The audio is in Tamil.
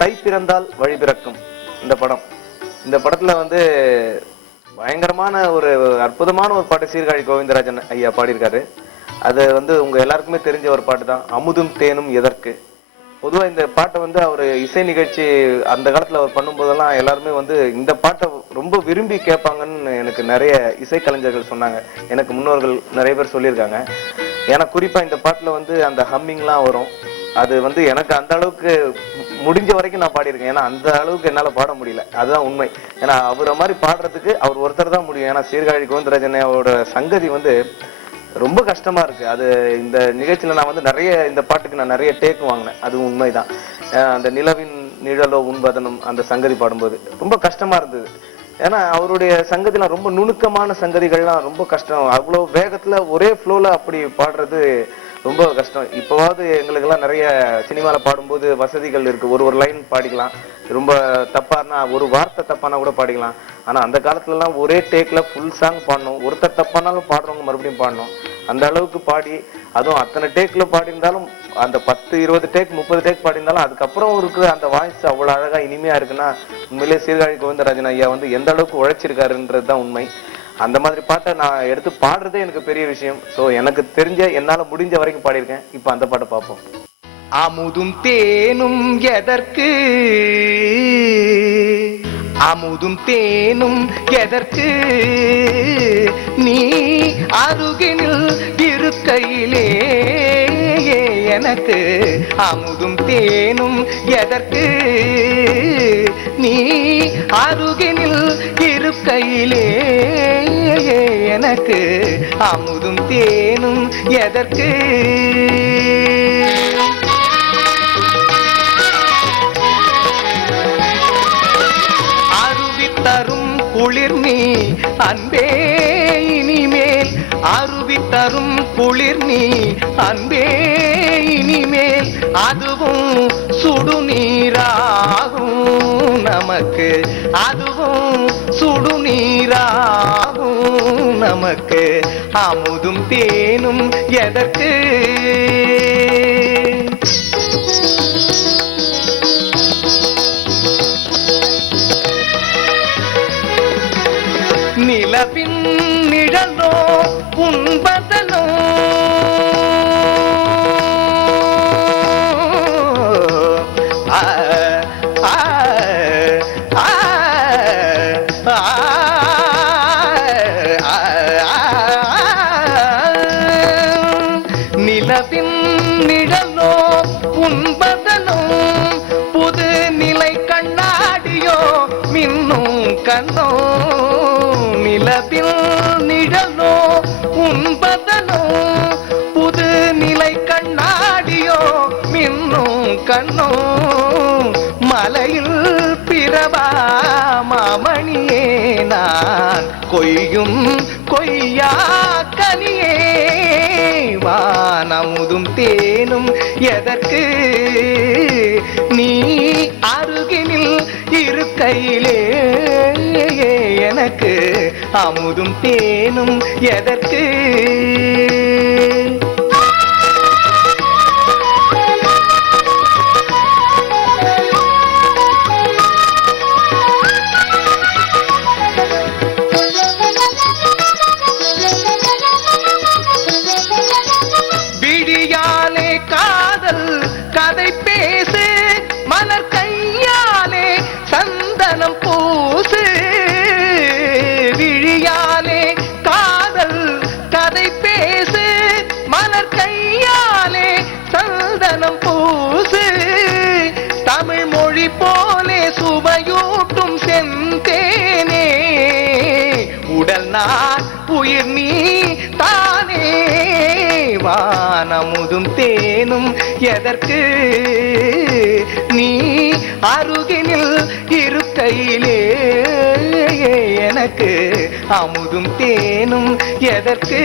தை பிறந்தால் வழி பிறக்கும் இந்த படத்துல வந்து பயங்கரமான ஒரு அற்புதமான ஒரு பாட்டு சீர்காழி கோவிந்தராஜன் ஐயா பாடியிருக்காரு. அது வந்து உங்க எல்லாருக்குமே தெரிஞ்ச ஒரு பாட்டு தான், அமுதும் தேனும் எதற்கு. பொதுவாக இந்த பாட்டை வந்து அவர் இசை நிகழ்ச்சி அந்த காலத்தில் அவர் பண்ணும்போதெல்லாம் எல்லாருமே வந்து இந்த பாட்டை ரொம்ப விரும்பி கேட்பாங்கன்னு எனக்கு நிறைய இசைக்கலைஞர்கள் சொன்னாங்க. எனக்கு முன்னோர்கள் நிறைய பேர் சொல்லியிருக்காங்க. ஏன்னா குறிப்பாக இந்த பாட்டில் வந்து அந்த ஹம்மிங்லாம் வரும். அது வந்து எனக்கு அந்த அளவுக்கு முடிஞ்ச வரைக்கும் நான் பாடியிருக்கேன். ஏன்னா அந்த அளவுக்கு என்னால் பாட முடியல, அதுதான் உண்மை. ஏன்னா அவரை மாதிரி பாடுறதுக்கு அவர் ஒருத்தர் தான் முடியும். ஏன்னா சீர்காழி கோவிந்தராஜன் அவரோட சங்கதி வந்து ரொம்ப கஷ்டமா இருக்கு. அது இந்த நிகழ்ச்சியில நான் வந்து நிறைய இந்த பாட்டுக்கு நான் நிறைய டேக் வாங்கினேன், அதுவும் உண்மைதான். அந்த நிலவின் நிழலோ உண்பதனும் அந்த சங்கதி பாடும்போது ரொம்ப கஷ்டமா இருந்தது. ஏன்னா அவருடைய சங்கதிலாம் ரொம்ப நுணுக்கமான சங்கதிகள்லாம் ரொம்ப கஷ்டம். அவ்வளோ வேகத்துல ஒரே ஃப்ளோல அப்படி பாடுறது ரொம்ப கஷ்டம். இப்போவாவது எங்களுக்கெல்லாம் நிறைய சினிமாவில் பாடும்போது வசதிகள் இருக்கு, ஒரு லைன் பாடிக்கலாம். ரொம்ப தப்பானா ஒரு வார்த்தை தப்பானா கூட பாடிக்கலாம். ஆனா அந்த காலத்துலலாம் ஒரே டேக்ல ஃபுல் சாங் பாடணும், ஒருத்தர் தப்பானாலும் பாடுறவங்க மறுபடியும் பாடணும். அந்த அளவுக்கு பாடி, அதுவும் அத்தனை டேக்ல பாடியிருந்தாலும் அந்த 10, 20 டேக் 30 டேக் பாடியிருந்தாலும் அதுக்கப்புறம் இருக்கிற அந்த வாய்ஸ் அவ்வளோ அழகா இனிமையா இருக்குன்னா உண்மையிலே சீர்காழி கோவிந்தராஜன் ஐயா வந்து எந்த அளவுக்கு உழைச்சிருக்காருன்றது தான் உண்மை. அந்த மாதிரி பாட்டை நான் எடுத்து பாடுறதே எனக்கு பெரிய விஷயம். ஸோ எனக்கு தெரிஞ்ச என்னால் முடிஞ்ச வரைக்கும் பாடியிருக்கேன். இப்போ அந்த பாட்டை பார்ப்போம். அமுதும் தேனும் எதற்கு, அமுதும் தேனும் எதற்கு, நீ அருகினில் இருக்கையிலே எனக்கு அமுதும் தேனும் எதற்கு, நீ அருகினில் இருக்கையிலே எனக்கு அமுதும் தேனும் எதற்கு. அருவித்தரும் குளிர் நீ அன்பே இனிமேல், அருவித்தரும் குளிர் நீ அன்பே இனிமேல், அதுவும் சுடுநீராகும் நமக்கு, அதுவும் சுடுநீராகும் நமக்கு, அமுதும் தேனும் எதற்கு. நிலவின் நிழலோ உண்பதனோ, நிலவின் நிழலோ உண்பதனோ, புது நிலை கண்ணாடியோ மின்னும் கண்ணோ, நிலவில் நிழலோ உண்பதனோ, புது நிலை கண்ணாடியோ மின்னும் கண்ணோ, மலையில் பிறவா மாமணியே நான் கொய்யும் கொய்யா கனியே, வானமுதும் தேனும் எதற்கு, நீ அருகினில் இருக்கையிலே எனக்கு அமுதும் தேனும் எதற்கு. விழியாலே காதல் கதை பேசு, மலர் கையாலே சந்தனம் பூசு, விழியாலே காதல் கதை பேசு, மலர் கையாலே சந்தனம் பூசு, தமிழ் மொழி போலே சுவையூட்டும் செந்தேனே, உடல் நான் உயிர் நீ தானே, வானமுதும் தேனும் எதற்கு, நீ அருகினில் இருக்கையிலே எனக்கு அமுதும் தேனும் எதற்கு.